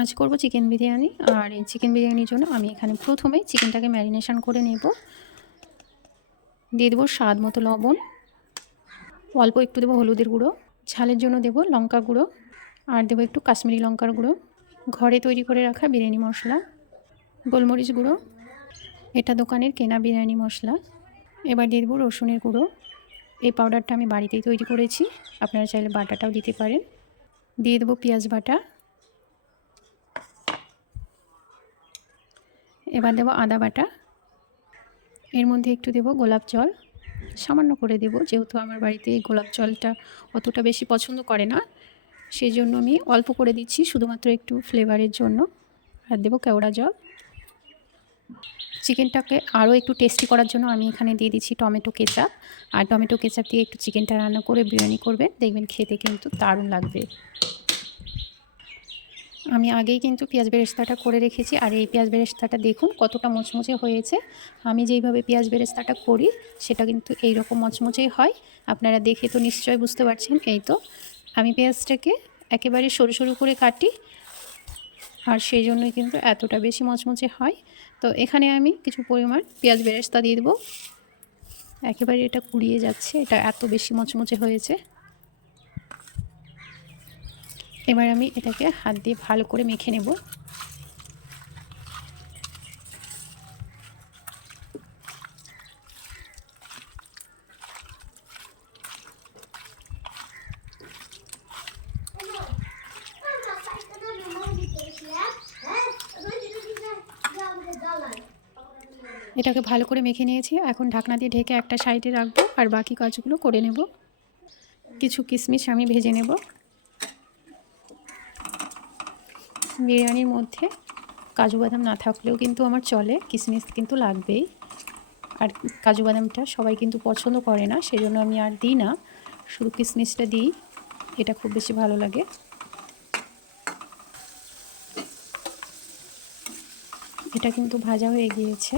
আজ করব চিকেন বিরিয়ানি, আর এই চিকেন বিরিয়ানির জন্য আমি এখানে প্রথমে চিকেনটাকে ম্যারিনেশন করে নেব। দিয়ে দেবো স্বাদ মতো লবণ, অল্প একটু দেবো হলুদের গুঁড়ো, ঝালের জন্য দেবো লঙ্কা গুঁড়ো, আর দেবো একটু কাশ্মীরি লঙ্কার গুঁড়ো। ঘরে তৈরি করে রাখা বিরিয়ানি মশলা, গোলমরিচ গুঁড়ো, এটা দোকানের কেনা বিরিয়ানি মশলা। এবার দিয়ে দেবো রসুনের গুঁড়ো, এই পাউডারটা আমি বাড়িতেই তৈরি করেছি, আপনারা চাইলে বাটাটাও দিতে পারেন। দিয়ে দেবো পেঁয়াজ বাটা এবার দেবো আদা বাটা। এর মধ্যে একটু দেবো গোলাপ জল। সামান্য করে দেবো, যেহেতু আমার বাড়িতে এই গোলাপ জলটা অতটা বেশি পছন্দ করে না। সেই জন্য আমি অল্প করে দিচ্ছি, শুধুমাত্র একটু ফ্লেভারের জন্য। আর দেবো কেওড়া জল। চিকেনটাকে আরও একটু টেস্টি করার জন্য আমি এখানে দিয়ে দিচ্ছি টমেটো কেচাপ। আর টমেটো কেচাপ দিয়ে একটু চিকেনটা রান্না করে বিরিয়ানি করবেন দেখবেন খেতে কিন্তু দারুণ লাগবে। আমি আগেই কিন্তু পেঁয়াজ বেরেস্তাটা করে রেখেছি আর এই পেঁয়াজ বেরেস্তাটা দেখুন কতটা মচমচে হয়েছে। আমি যেইভাবে পেঁয়াজ বেরেস্তাটা করি, সেটা কিন্তু এই রকম মচমচেই হয়। আপনারা দেখে তো নিশ্চয়ই বুঝতে পারছেন এই তো। আমি পেঁয়াজটাকে একেবারে সরু সরু করে কাটি আর সেই জন্যই কিন্তু এতটা বেশি মচমচে হয়। তো এখানে আমি কিছু পরিমাণ পেঁয়াজ বেরেস্তা দিয়ে দেবো। একেবারে এটা কুড়িয়ে যাচ্ছে, এটা এত বেশি মচমচে হয়েছে। এবার আমি এটাকে হাত দিয়ে ভালো করে মেখে নেব। এটাকে ভালো করে মেখে নিয়েছি। এখন ঢাকনা দিয়ে ঢেকে একটা সাইডে রাখব আর বাকি কাজগুলো করে নেব। কিছু কিশমিশ আমি ভেজে নেব। বিরিয়ানির মধ্যে কাজু বাদাম না থাকলেও কিন্তু আমার চলে কিশমিশ কিন্তু লাগবেই। আর কাজু বাদামটা সবাই কিন্তু পছন্দ করে না সেই জন্য আমি আর দিই না। শুধু কিশমিশটা দিই, এটা খুব বেশি ভালো লাগে। এটা কিন্তু ভাজা হয়ে গিয়েছে,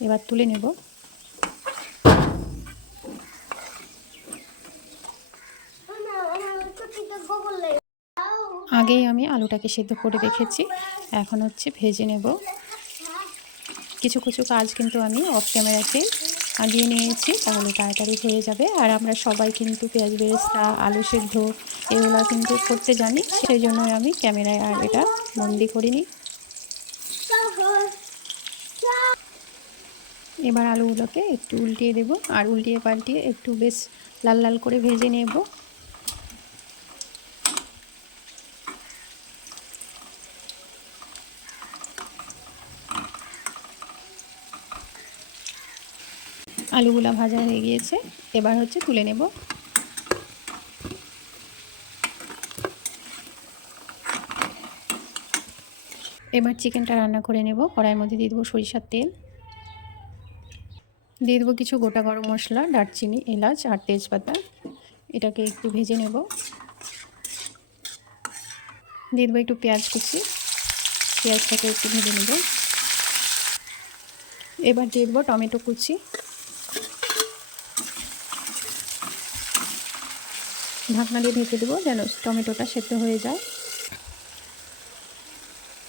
এবার তুলে নেব। আগেই আমি আলুটাকে সেদ্ধ করে রেখেছি। এখন হচ্ছে ভেজে নেব। কিছু কিছু কাজ কিন্তু আমি অফ ক্যামেরাতে আগিয়ে নিয়েছি, তাহলে তাড়াতাড়ি হয়ে যাবে। আর আমরা সবাই কিন্তু পেঁয়াজ, বেরেস্তা, আলু সেদ্ধ এগুলো কিন্তু করতে জানি, সেই জন্য আমি ক্যামেরায় আর এটা বন্দি করিনি। এবার আলুগুলোকে একটু উল্টিয়ে দেব। আর উল্টিয়ে পাল্টিয়ে একটু বেশ লাল লাল করে ভেজে নেব। আলুগুলা ভাজা হয়ে গিয়েছে। এবার হচ্ছে তুলে নেব। এবার চিকেনটা রান্না করে নেব। কড়াইয়ের মধ্যে দিয়ে দেবো সরিষার তেল। দিয়ে দেবো কিছু গোটা গরম মশলা, দারচিনি, এলাচ আর তেজপাতা। এটাকে একটু ভেজে নেব। দিয়ে দেবো একটু পেঁয়াজ কুচি। পেঁয়াজটাকে একটু ভেজে নেব। এবার দিয়ে দেবো টমেটো কুচি। ঢাকনা দিয়ে ঢেকে দেবো, যেন টমেটোটা সেদ্ধ হয়ে যায়।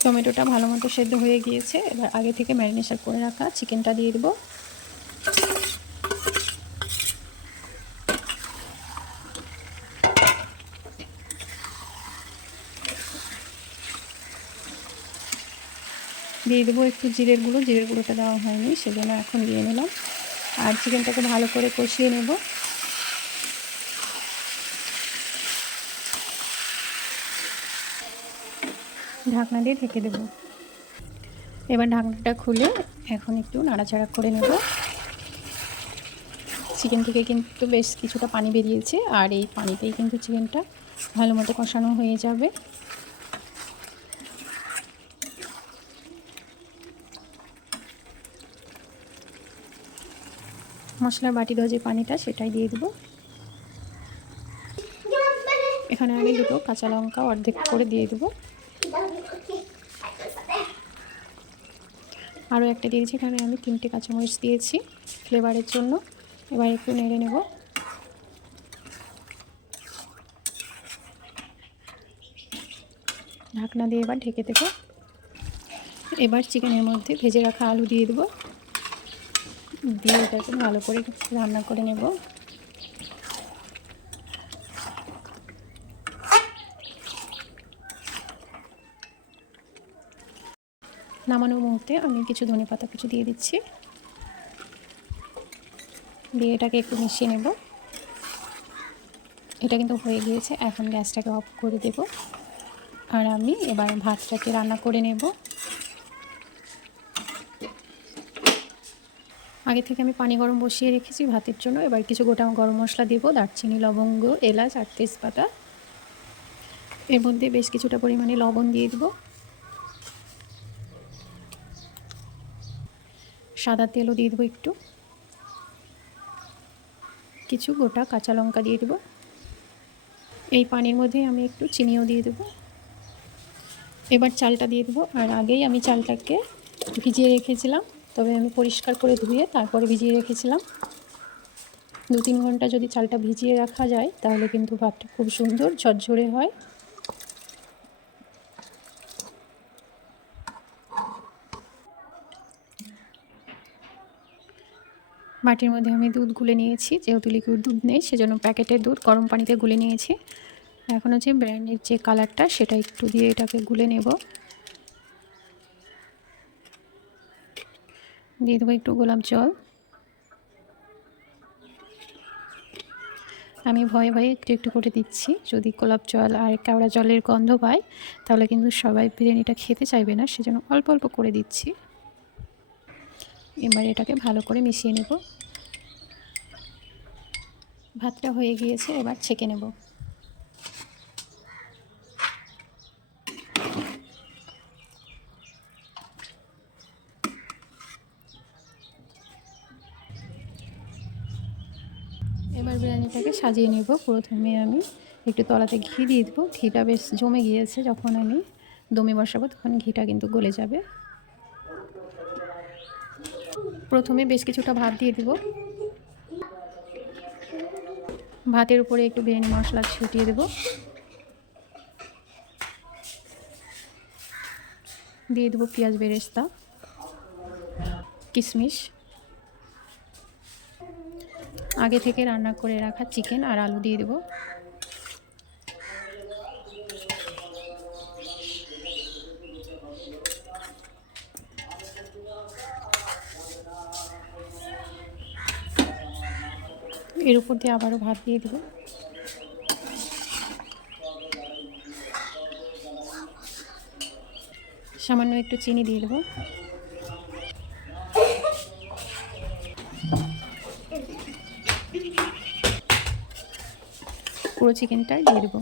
টমেটোটা ভালো মতো সেদ্ধ হয়ে গিয়েছে, এবার আগে থেকে ম্যারিনেশন করে রাখা চিকেনটা দিয়ে দেবো। দিয়ে দেবো একটু জিরের গুঁড়ো, জিরের গুঁড়োটা দেওয়া হয়নি, সেজন্য এখন দিয়ে নিলাম। আর চিকেনটাকে ভালো করে কষিয়ে নেব। ঢাকনা দিয়ে ঢেকে দেব। এবার ঢাকনাটা খুলে এখন একটু নাড়াচাড়া করে নেব। চিকেন থেকে কিন্তু বেশ কিছুটা পানি বেরিয়েছে আর এই পানিতেই কিন্তু চিকেনটা ভালো মতো কষানো হয়ে যাবে। মশলার বাটি দেওয়া যে পানিটা সেটাই দিয়ে দেবো। এখানে আমি দুটো কাঁচা লঙ্কা অর্ধেক করে দিয়ে দেবো। আরও একটা দিয়েছি। এখানে আমি তিনটে কাঁচামরিচ দিয়েছি ফ্লেভারের জন্য। এবার একটু নেড়ে নেব। ঢাকনা দিয়ে এবার ঢেকে দেবো। এবার চিকেনের মধ্যে ভেজে রাখা আলু দিয়ে দেবো। দিয়ে এটাকে ভালো করে রান্না করে নেব। নামানোর মুহূর্তে আমি কিছু ধনে পাতা কিছু দিয়ে দিচ্ছি। দিয়ে এটাকে একটু মিশিয়ে নেব। এটা কিন্তু হয়ে গিয়েছে, এখন গ্যাসটাকে অফ করে দেব। আর আমি এবার ভাতটাকে রান্না করে নেব। আগে থেকে আমি পানি গরম বসিয়ে রেখেছি ভাতের জন্য। এবার কিছু গোটা গরম মশলা দেবো, দারচিনি, লবঙ্গ, এলাচ আর তেজপাতা। এর মধ্যে বেশ কিছুটা পরিমাণে লবণ দিয়ে দেবো। সাদা তেলও দিয়ে দেবো একটু। কিছু গোটা কাঁচা লঙ্কা দিয়ে দেবো। এই পানির মধ্যে আমি একটু চিনিও দিয়ে দেবো। এবার চালটা দিয়ে দেবো। আর আগেই আমি চালটাকে ভিজিয়ে রেখেছিলাম। তবে আমি পরিষ্কার করে ধুয়ে তারপরে ভিজিয়ে রেখেছিলাম। দু তিন ঘণ্টা যদি চালটা ভিজিয়ে রাখা যায়, তাহলে কিন্তু ভাতটা খুব সুন্দর ঝরঝরে হয়। বাটির মধ্যে আমি দুধ গুলে নিয়েছি, যেহেতু লিকুইড দুধ নেই, সেজন্য প্যাকেটের দুধ গরম পানিতে গুলে নিয়েছি। এখন হচ্ছে ব্র্যান্ডের যে কালারটা সেটা একটু দিয়ে এটাকে গুলে নেব। দিয়ে দেবো একটু গোলাপ জল। আমি ভয়ে ভয়ে একটু একটু করে দিচ্ছি। যদি গোলাপ জল আর কেওড়া জলের গন্ধ পায়, তাহলে কিন্তু সবাই বিরিয়ানিটা খেতে চাইবে না, সেজন্য অল্প অল্প করে দিচ্ছি। এবার এটাকে ভালো করে মিশিয়ে নেব। ভাতটা হয়ে গিয়েছে, এবার ছেঁকে নেব। এবার বিরিয়ানিটাকে সাজিয়ে নেব। প্রথমে আমি একটু তলাতে ঘি দিয়ে দেবো। ঘিটা বেশ জমে গিয়েছে, যখন আমি দমে বসাবো, তখন ঘিটা কিন্তু গলে যাবে। প্রথমে বেশ কিছুটা ভাত দিয়ে দেব। ভাতের উপরে একটু বিরিয়ানি মশলা ছিটিয়ে দেব। দিয়ে দেবো পেঁয়াজ বেরেস্তা, কিশমিশ। আগে থেকে রান্না করে রাখা চিকেন আর আলু দিয়ে দেবো। এর উপর দিয়ে আবারও ভাত দিয়ে দেবো। সামান্য একটু চিনি দিয়ে দেবো। পুরো চিকেনটা দিয়ে দেবো।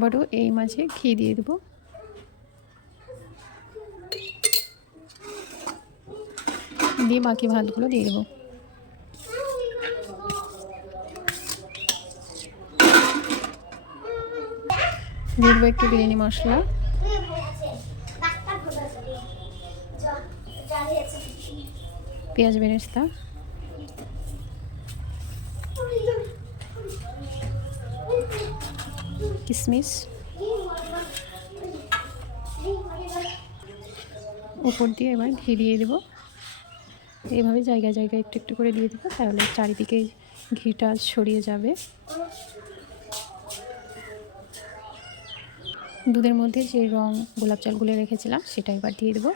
আবারও এই মাঝে ঘি দিয়ে দেবো। দিয়ে বাকি ভাতগুলো দিয়ে দেবো। দিয়ে দেবো একটু বিরিয়ানি মশলা। পেঁয়াজ বেরেস্তা। কিশমিশ উপর দিয়ে এবার ঘি দিয়ে দেবো। এইভাবে জায়গায় জায়গায় একটু একটু করে দিয়ে দেবো, তাহলে চারিদিকে ঘিটা ছড়িয়ে যাবে। দুধের মধ্যে যে রং গোলাপ জলগুলো রেখেছিলাম, সেটা এবার দিয়ে দেবো।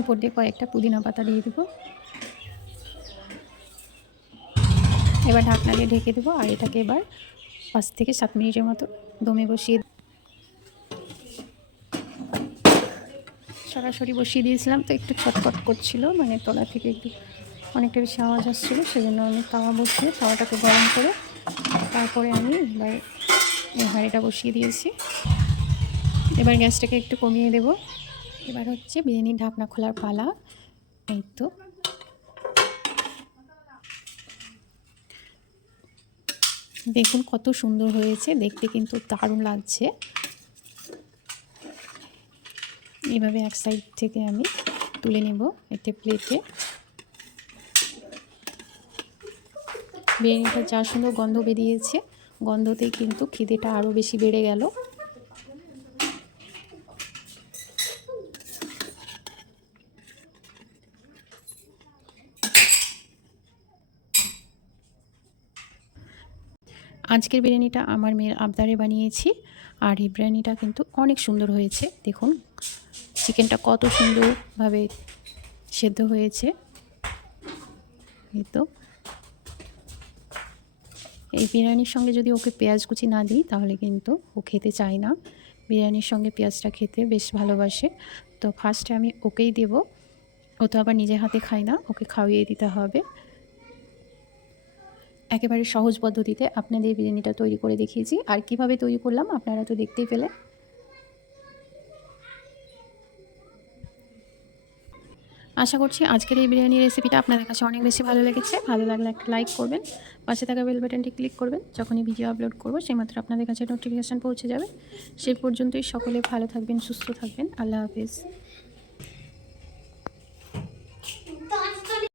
উপর দিয়ে কয়েকটা পুদিনা পাতা দিয়ে দেবো। এবার ঢাকনা দিয়ে ঢেকে দেবো আর এটাকে এবার পাঁচ থেকে সাত মিনিটের মতো দমে বসিয়ে সরাসরি বসিয়ে দিয়েছিলাম, তো একটু ছটফট করছিল মানে তলা থেকে একটু অনেকটা বেশি আওয়াজ আসছিল, সেজন্য আমি তাওয়া বসিয়ে তাওয়াটাকে গরম করে তারপরে আমি এবার এই হাঁড়িটা বসিয়ে দিয়েছি। এবার গ্যাসটাকে একটু কমিয়ে দেব। এবার হচ্ছে বিরিয়ানির ঢাকনা খোলার পালা, এই তো। দেখুন কত সুন্দর হয়েছে, দেখতে কিন্তু দারুণ লাগছে। এভাবে এক সাইড থেকে আমি তুলে নেব এতে প্লেটে বিরিয়ানিটা যা সুন্দর গন্ধ বেরিয়েছে গন্ধতেই কিন্তু খিদেটা আরও বেশি বেড়ে গেল। আজকের বিরিয়ানিটা আমার মেয়ের আবদারে বানিয়েছি আর এই বিরিয়ানিটা কিন্তু অনেক সুন্দর হয়েছে। দেখুন, চিকেনটা কত সুন্দরভাবে সেদ্ধ হয়েছে। এই তো। এই বিরিয়ানির সঙ্গে যদি ওকে পেঁয়াজ কুচি না দিই, তাহলে কিন্তু ও খেতে চায় না। বিরিয়ানির সঙ্গে পেঁয়াজটা খেতে বেশ ভালোবাসে। তো ফার্স্টে আমি ওকেই দেব। ও তো আবার নিজে হাতে খায় না, ওকে খাওয়িয়ে দিতে হবে। একেবারে সহজ পদ্ধতিতে আপনাদের বিরিয়ানিটা তৈরি করে দেখিয়েছি। আর কীভাবে তৈরি করলাম আপনারা তো দেখতেই পেলেন। আশা করছি আজকের এই বিরিয়ানি রেসিপিটা আপনাদের কাছে অনেক বেশি ভালো লেগেছে। ভালো লাগলে একটা লাইক করবেন, পাশে থাকা বেল বাটনটি ক্লিক করবেন। যখনই ভিডিও আপলোড করব, সেই মাত্র আপনাদের কাছে নোটিফিকেশান পৌঁছে যাবে। সেই পর্যন্তই সকলে ভালো থাকবেন, সুস্থ থাকবেন। আল্লাহ হাফিজ।